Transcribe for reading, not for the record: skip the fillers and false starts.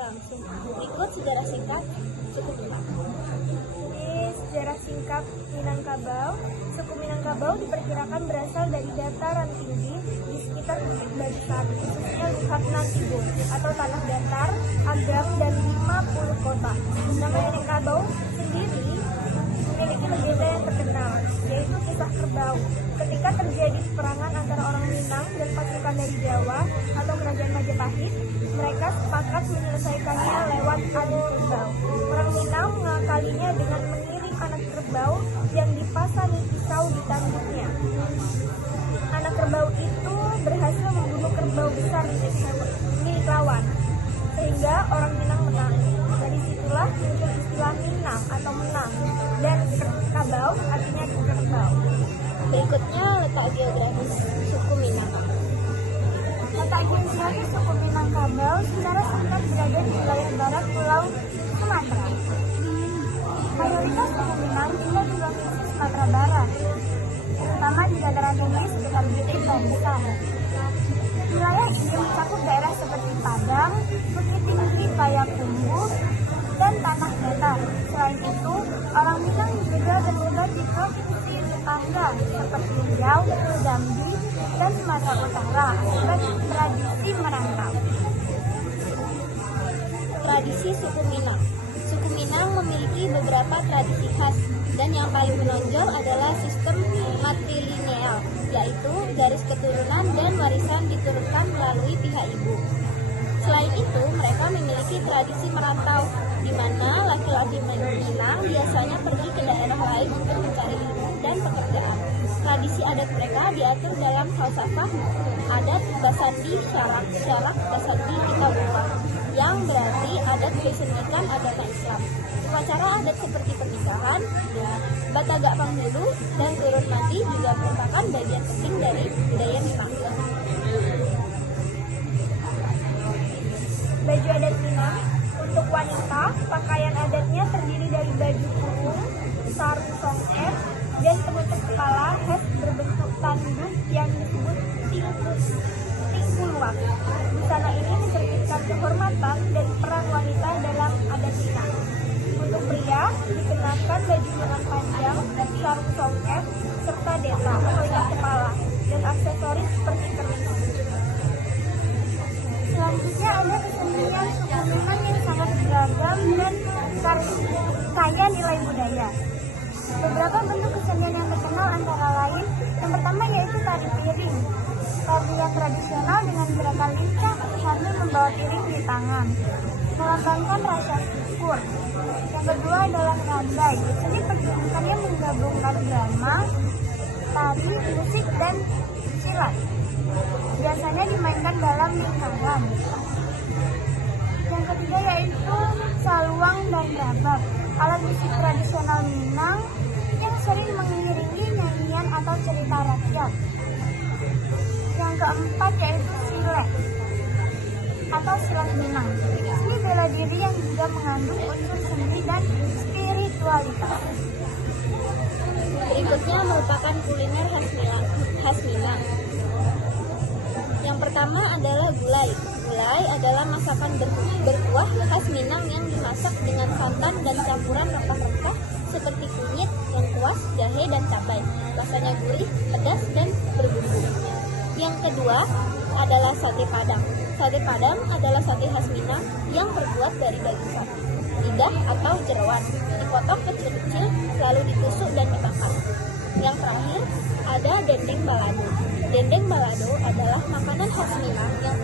langsung. Berikut sejarah singkat suku Minang. Di sejarah singkat Minangkabau, suku Minangkabau diperkirakan berasal dari dataran tinggi di sekitar Bukit Barisan, khususnya Luhak Nantibung atau tanah datar, agam, dan 50 kota. Nama Minangkabau sendiri memiliki legenda yang terkenal, yaitu kisah kerbau. Ketika terjadi peperangan antara orang Minang dan pasukan dari Jawa atau kerajaan Majapahit, mereka sepakat menyelesaikannya lewat adu kerbau. Orang Minang mengakalinya dengan mengirim anak kerbau yang dipasangi pisau di tanduknya. Anak kerbau itu berhasil membunuh kerbau besar milik lawan, sehingga orang Minang menang. Dari situlah muncul istilah Minang atau menang, dan kabau artinya kerbau. Berikutnya letak geografis suku Minang. Letak geografis suku Minangkabau secara singkat berada di wilayah barat Pulau Sumatera. Mayoritas suku Minang tinggal di provinsi Sumatera Barat, terutama di dataran tinggi sekitar Bukit Barisan. Wilayah ini mencakup daerah seperti Padang, Bukit Tinggi, Payakumbuh, dan tanah datar. Selain itu, orang Minang juga berada di provinsi tetangga seperti Riau, Jambi, dan Sumatera Utara dan tradisi merantau. Tradisi suku Minang. Suku Minang memiliki beberapa tradisi khas, dan yang paling menonjol adalah sistem matrilineal, yaitu garis keturunan dan warisan diturunkan melalui pihak ibu. Selain itu, mereka memiliki tradisi merantau, di mana laki-laki Minang biasanya pergi ke daerah lain untuk mencari ilmu dan pekerjaan. Tradisi adat mereka diatur dalam falsafah adat Basandi Syarak Basandi Kitabullah, yang berarti adat kesenian agama Islam. Upacara adat seperti pernikahan, batagak panghulu, dan turun mati juga merupakan bagian penting dari budaya Minang. Baju adat Minang. Untuk wanita, pakaian adatnya terdiri dari baju kurung, sarung songket, dan penutup kepala khas berbentuk tanduk yang disebut tingkuluak. Busana ini mencerminkan kehormatan dan peran wanita dalam adat Minang. Untuk pria, dikenakan baju lengan panjang, sarung songket, serta deta atau ikat kepala, dan aksesoris seperti keris. Selanjutnya ada kesenian suku Minang yang sangat beragam dan kaya nilai budaya. Beberapa bentuk kesenian yang terkenal antara lain, yang pertama yaitu tari piring. Tarian tradisional dengan gerakan lincah sambil membawa piring di tangan, melambangkan rasa syukur. Yang kedua adalah randai. Seni pertunjukannya menggabungkan drama, tari, musik, dan silat. Biasanya dimainkan dalam lingkaran. Yang ketiga yaitu saluang dan rabab, alat musik tradisional Minang yang sering mengiringi nyanyian atau cerita rakyat. Yang keempat yaitu silek atau silat Minang, seni bela diri yang juga mengandung unsur seni dan spiritualitas. Berikutnya merupakan kuliner khas Minang. Yang pertama adalah gulai. Gulai adalah masakan berkuah khas Minang yang dimasak dengan santan dan campuran rempah-rempah seperti kunyit, lengkuas, jahe, dan cabai. Rasanya gurih, pedas, dan berbumbu. Yang kedua adalah sate Padang. Sate Padang adalah sate khas Minang yang terbuat dari daging sapi, lidah atau jeroan, dipotong kecil-kecil, lalu ditusuk dan dibakar. Yang terakhir ada dendeng balado. Dendeng balado adalah makanan khas Minang yang